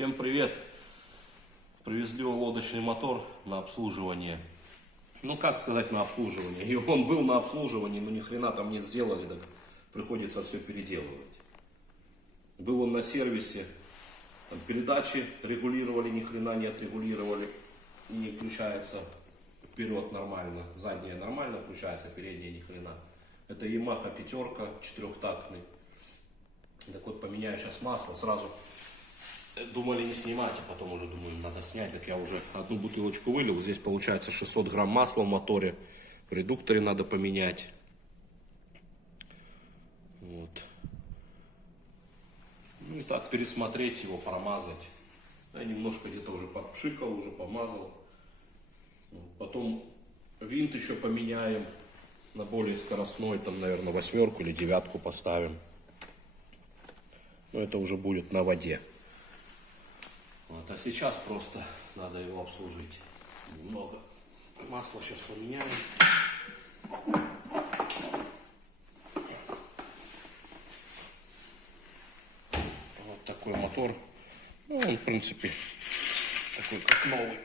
Всем привет! Привезли лодочный мотор на обслуживание. Ну как сказать на обслуживание? И он был на обслуживании, но ни хрена там не сделали, так приходится все переделывать. Был он на сервисе, там передачи регулировали, ни хрена не отрегулировали. Не включается вперед нормально, задняя нормально включается, передняя ни хрена. Это Yamaha пятерка, четырехтактный. Так вот, поменяю сейчас масло сразу. Думали не снимать, а потом уже думаю, надо снять. Так я уже одну бутылочку вылил. Здесь получается 600 грамм масла в моторе. В редукторе надо поменять. Вот. Ну и так пересмотреть его, промазать. Я немножко где-то уже подпшикал, уже помазал. Потом винт еще поменяем на более скоростной, там, наверное, 8 или 9 поставим. Но это уже будет на воде. Вот, а сейчас просто надо его обслужить. Немного масла сейчас поменяем. Вот такой мотор. Ну, он, в принципе, такой как новый.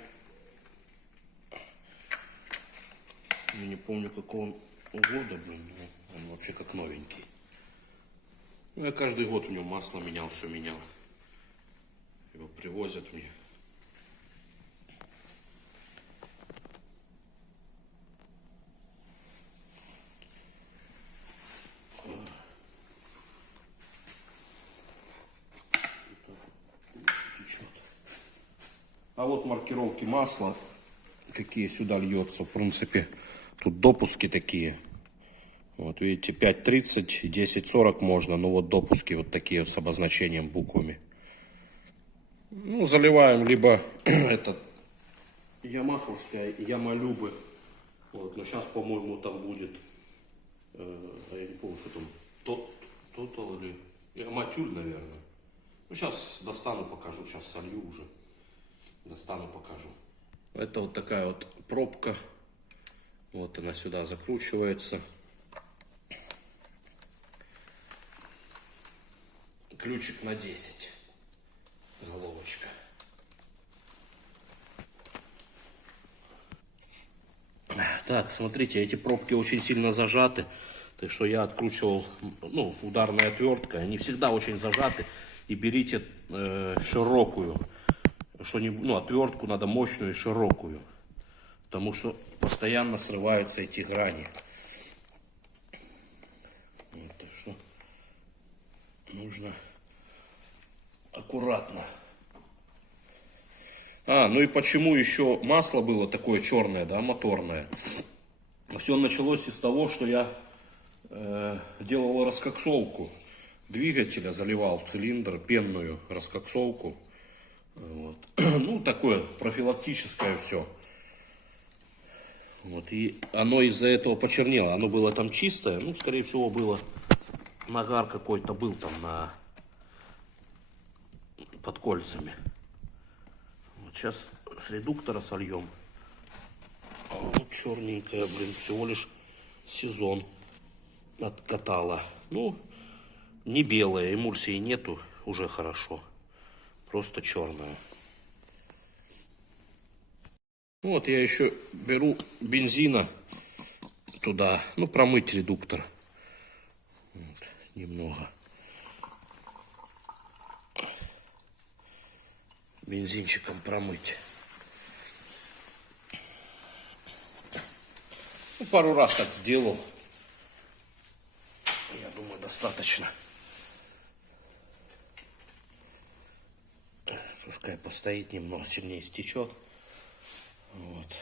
Я не помню, какого года, блин, но он вообще как новенький. Ну, я каждый год в нем масло менял, все менял. Его привозят мне. А вот маркировки масла, какие сюда льется. В принципе, тут допуски такие. Вот видите, 5.30, 10.40 можно. Но вот допуски вот такие вот с обозначением буквами. Ну, заливаем либо этот ямаховская Ямалюбы. Вот, но сейчас, по-моему, там будет, я не помню, что там, Total или Яматюль, наверное. Ну, сейчас достану, покажу, сейчас солью уже. Достану, покажу. Это вот такая вот пробка. Вот она сюда закручивается. Ключик на 10. Головочка. Так, смотрите, эти пробки очень сильно зажаты. Так что я откручивал, ну, ударной отверткой. Они всегда очень зажаты. И берите широкую. Что не, ну, отвертку надо мощную и широкую. Потому что постоянно срываются эти грани. Вот, так что нужно аккуратно. Ну и почему еще масло было такое черное, да, моторное? Все началось из того, что я делал раскоксовку двигателя, заливал в цилиндр пенную раскоксовку. Вот. Ну, такое профилактическое все. Вот. И оно из-за этого почернело. Оно было там чистое. Ну, скорее всего, было нагар какой-то был там под кольцами. Вот сейчас с редуктора сольем. Вот черненькая, блин, всего лишь сезон откатала. Ну, не белая, эмульсии нету, уже хорошо. Просто черная. Вот я еще беру бензина туда, ну, промыть редуктор. Вот, немного. Бензинчиком промыть. Ну, пару раз так сделал. Я думаю, достаточно. Пускай постоит немного, сильнее стечет. Вот.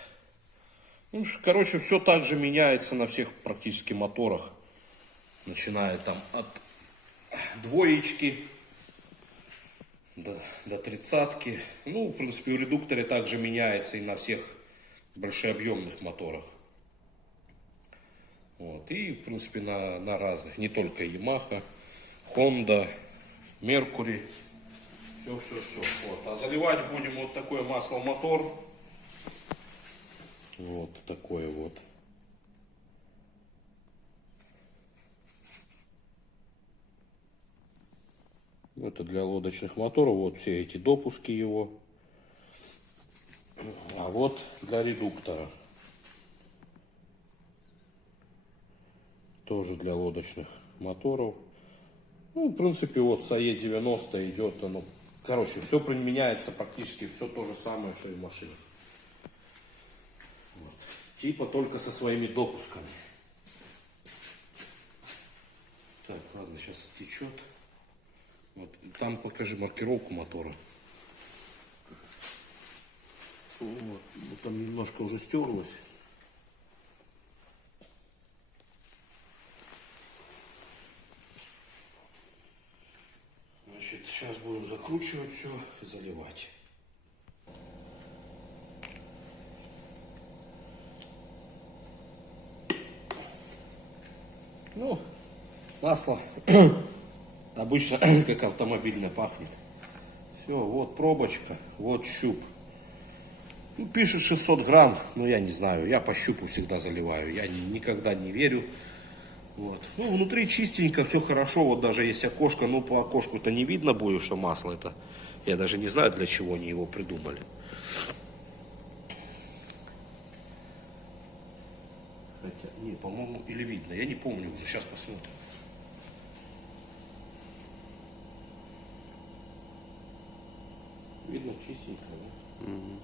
Ну, короче, все так же меняется на всех практически моторах. Начиная там от двоечки до 30-ки. Ну, в принципе, в редукторе также меняется и на всех большеобъемных моторах. Вот. И, в принципе, на разных. Не только Yamaha, Honda, Mercury. Все. Вот. А заливать будем вот такое масло в мотор. Вот такое вот. Это для лодочных моторов. Вот все эти допуски его. А вот для редуктора. Тоже для лодочных моторов. Ну, в принципе, вот САЕ-90 идет. Оно, короче, все применяется практически все то же самое, что и в машине. Вот. Типа только со своими допусками. Так, ладно, сейчас течет. Вот. Там покажи маркировку мотора. Вот. Там немножко уже стерлось. Значит, сейчас будем закручивать все и заливать. Ну, масло обычно как автомобильное пахнет. Все, вот пробочка, вот щуп. Ну, пишет 600 грамм, но я не знаю, я по щупу всегда заливаю, я никогда не верю. Вот. Ну, внутри чистенько, все хорошо, вот даже есть окошко, но по окошку-то не видно будет, что масло это. Я даже не знаю, для чего они его придумали. Хотя, не, по-моему, или видно, я не помню уже, сейчас посмотрим. Видно чистенько, да? Угу.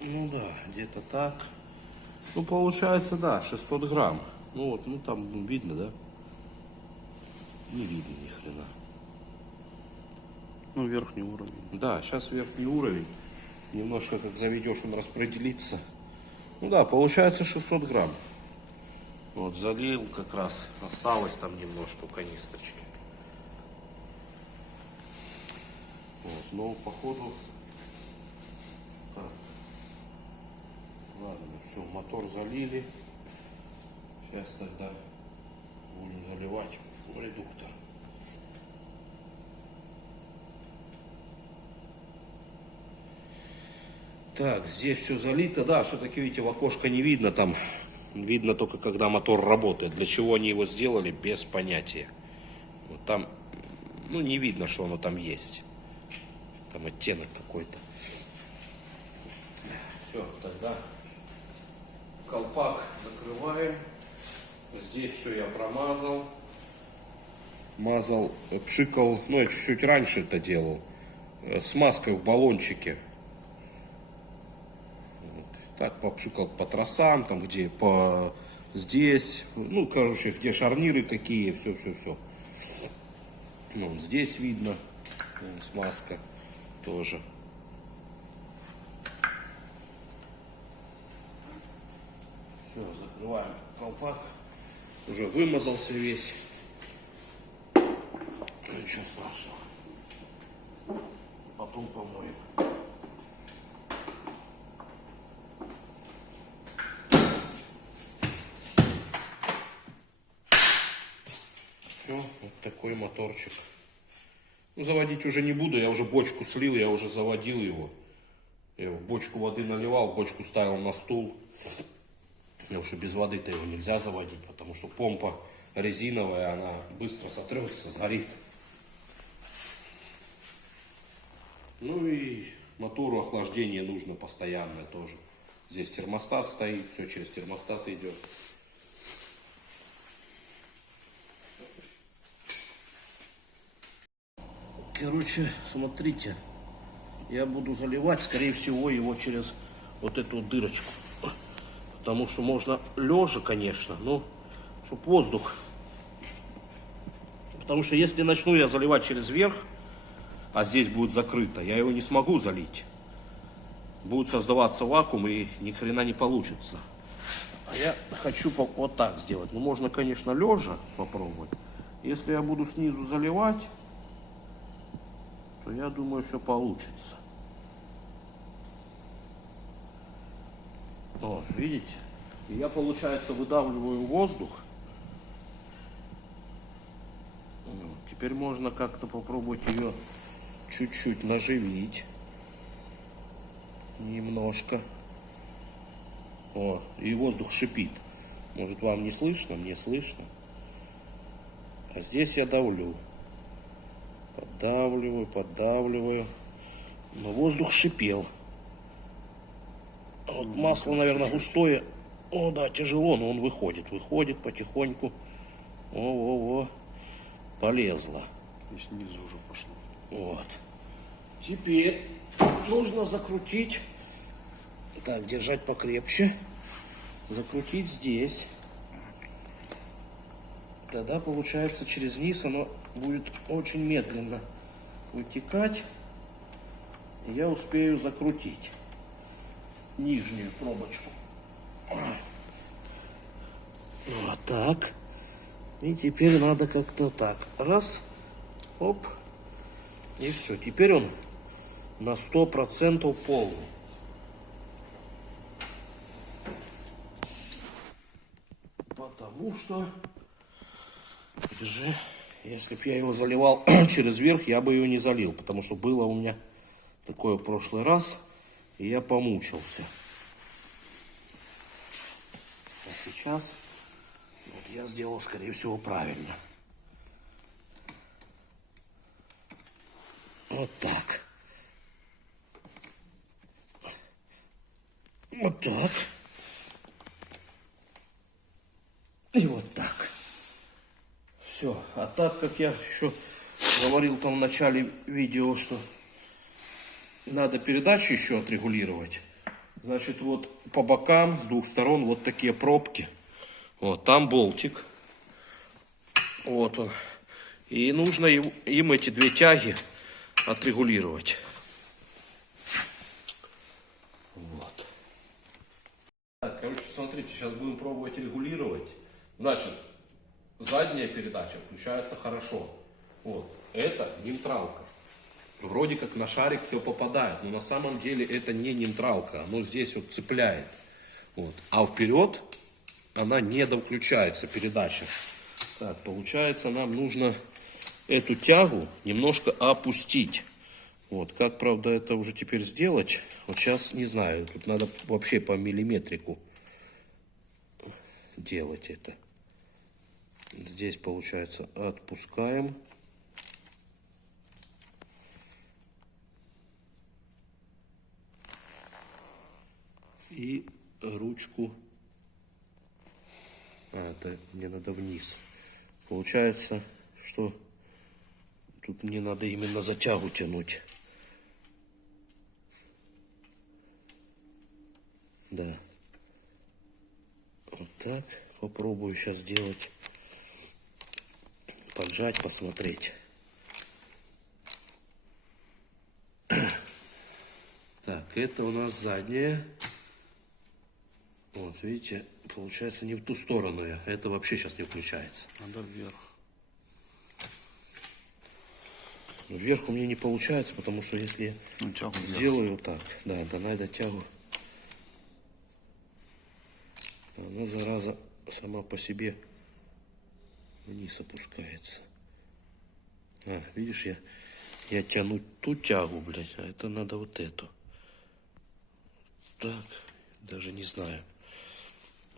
Ну да, где-то так. Ну получается, да, 600 грамм. Ну вот, ну там видно, да? Не видно ни хрена. Ну, верхний уровень. Да, сейчас верхний уровень. Немножко как заведешь, он распределится. Ну да, получается 600 грамм. Вот, залил как раз. Осталось там немножко в канистрочке. Вот, но походу... Так. Ладно, все, мотор залили. Сейчас тогда будем заливать редуктор. Так, здесь все залито, да, все-таки, видите, в окошко не видно, там видно только, когда мотор работает. Для чего они его сделали, без понятия. Вот там, ну, не видно, что оно там есть. Там оттенок какой-то. Все, тогда колпак закрываем. Здесь все я промазал. Мазал, пшикал, ну, я чуть-чуть раньше это делал. Смазкой в баллончике. Так попшикал по тросам, там где по здесь, ну, короче, где шарниры какие, все. Ну, здесь видно, смазка тоже. Все, закрываем колпак. Уже вымазался весь. Ничего страшного. Потом помоем. Все, вот такой моторчик. Ну, заводить уже не буду, я уже бочку слил, я уже заводил его. Я в бочку воды наливал, бочку ставил на стул. Потому что без воды-то его нельзя заводить, потому что помпа резиновая, она быстро сотрется, сгорит. Ну и мотору охлаждение нужно постоянное тоже. Здесь термостат стоит, все через термостат идет. Короче, смотрите, я буду заливать, скорее всего, его через вот эту дырочку. Потому что можно лежа, конечно, но чтобы воздух Потому что если начну я заливать через верх, а здесь будет закрыто, я его не смогу залить. Будет создаваться вакуум и ни хрена не получится. А я хочу вот так сделать. Ну, можно, конечно, лежа попробовать. Если я буду снизу заливать, то я думаю, все получится. О, видите? И я, получается, выдавливаю воздух. Теперь можно как-то попробовать ее чуть-чуть наживить. Немножко. О, и воздух шипит. Может, вам не слышно? Мне слышно. А здесь я давлю. Поддавливаю, поддавливаю. Но воздух шипел. Вот масло, наверное, густое. О, да, тяжело, но он выходит. Выходит потихоньку. О-о-о. Полезло. И снизу уже пошло. Вот. Теперь нужно закрутить. Так, держать покрепче. Закрутить здесь. Тогда, получается, через низ оно будет очень медленно вытекать. И я успею закрутить нижнюю пробочку. Вот так. И теперь надо как-то так. Раз. Оп. И все. Теперь он на 100% полный. Потому что, держи, если бы я его заливал через верх, я бы ее не залил. Потому что было у меня такое в прошлый раз, и я помучился. А сейчас вот я сделал, скорее всего, правильно. Вот так. Вот так. И вот так. Все. А так как я еще говорил там в начале видео, что надо передачу еще отрегулировать. Значит, вот по бокам с двух сторон вот такие пробки. Вот там болтик. Вот он. И нужно им эти две тяги отрегулировать. Вот. Так, короче, смотрите, сейчас будем пробовать регулировать. Значит, задняя передача включается хорошо. Вот. Это нейтралка. Вроде как на шарик все попадает, но на самом деле это не нейтралка. Оно здесь вот цепляет. Вот. А вперед она не довключается, передача. Так, получается, нам нужно эту тягу немножко опустить. Вот. Как, правда, это уже теперь сделать? Вот сейчас не знаю. Тут надо вообще по миллиметрику делать это. Здесь, получается, отпускаем. И ручку. Это мне надо вниз. Получается, что тут мне надо именно за тягу тянуть. Да. Вот так. Попробую сейчас сделать. Поджать, посмотреть. Так, это у нас задняя. Вот, видите, получается не в ту сторону я. Это вообще сейчас не включается. Надо вверх. Вверх у меня не получается, потому что если я сделаю вот так, да, надо тягу. Она, зараза, сама по себе вниз опускается. А, видишь, я тяну ту тягу, блядь, а это надо вот эту. Так, даже не знаю.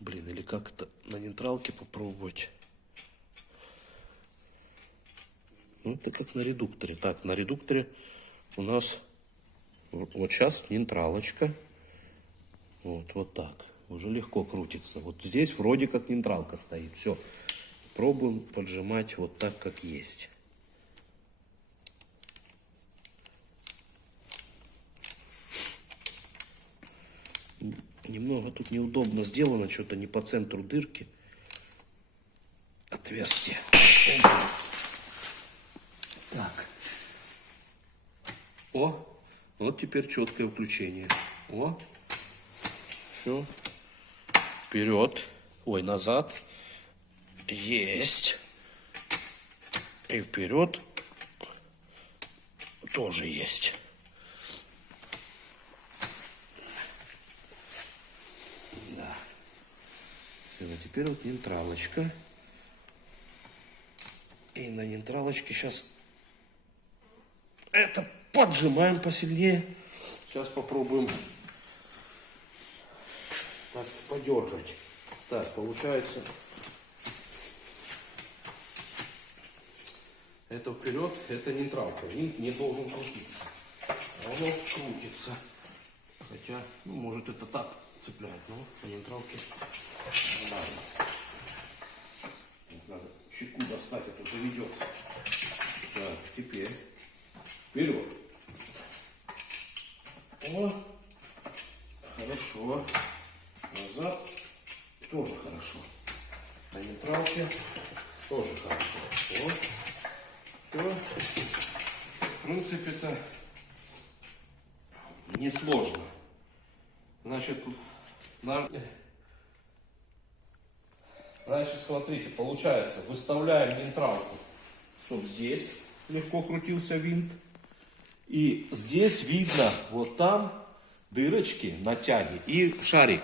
Блин, или как это на нейтралке попробовать. Ну, это как на редукторе. Так, на редукторе у нас вот сейчас нейтралочка. Вот так. Уже легко крутится. Вот здесь вроде как нейтралка стоит. Все. Пробуем поджимать вот так, как есть. Немного тут неудобно сделано. Что-то не по центру дырки. Отверстие. О, вот теперь четкое включение. О, все. Вперед. Ой, назад. Есть. И вперед. Тоже есть. Да. Все, а теперь вот нейтралочка. И на нейтралочке сейчас это поджимаем посильнее. Сейчас попробуем так подергать. Так, получается, это вперед, это нейтралка. Винт не должен крутиться. А он скрутится. Хотя, ну, может, это так цепляет, но по нейтралке надо. Надо чеку достать, а то заведется. Так, теперь вперед. О, хорошо. Назад тоже хорошо. На нейтралке тоже хорошо. Вот. Все. В принципе-то несложно. Значит, смотрите, получается, выставляем нейтралку, чтобы здесь легко крутился винт. И здесь видно, вот там дырочки на тяге и шарик.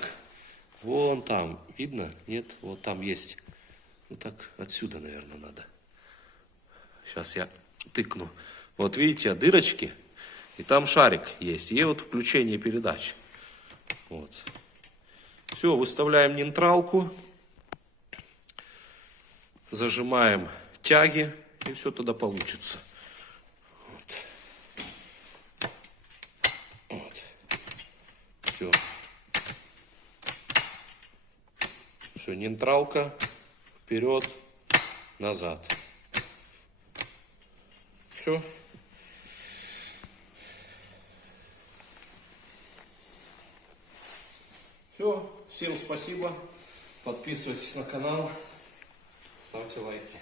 Вон там, видно? Нет? Вот там есть. Ну так, отсюда, наверное, надо. Сейчас я тыкну. Вот видите, дырочки, и там шарик есть. И вот включение передач. Вот. Все, выставляем нейтралку. Зажимаем тяги, и все тогда получится. Вот. Вот. Все. Все, нейтралка. Вперед, назад. Все. Все. Всем спасибо. Подписывайтесь на канал. Ставьте лайки.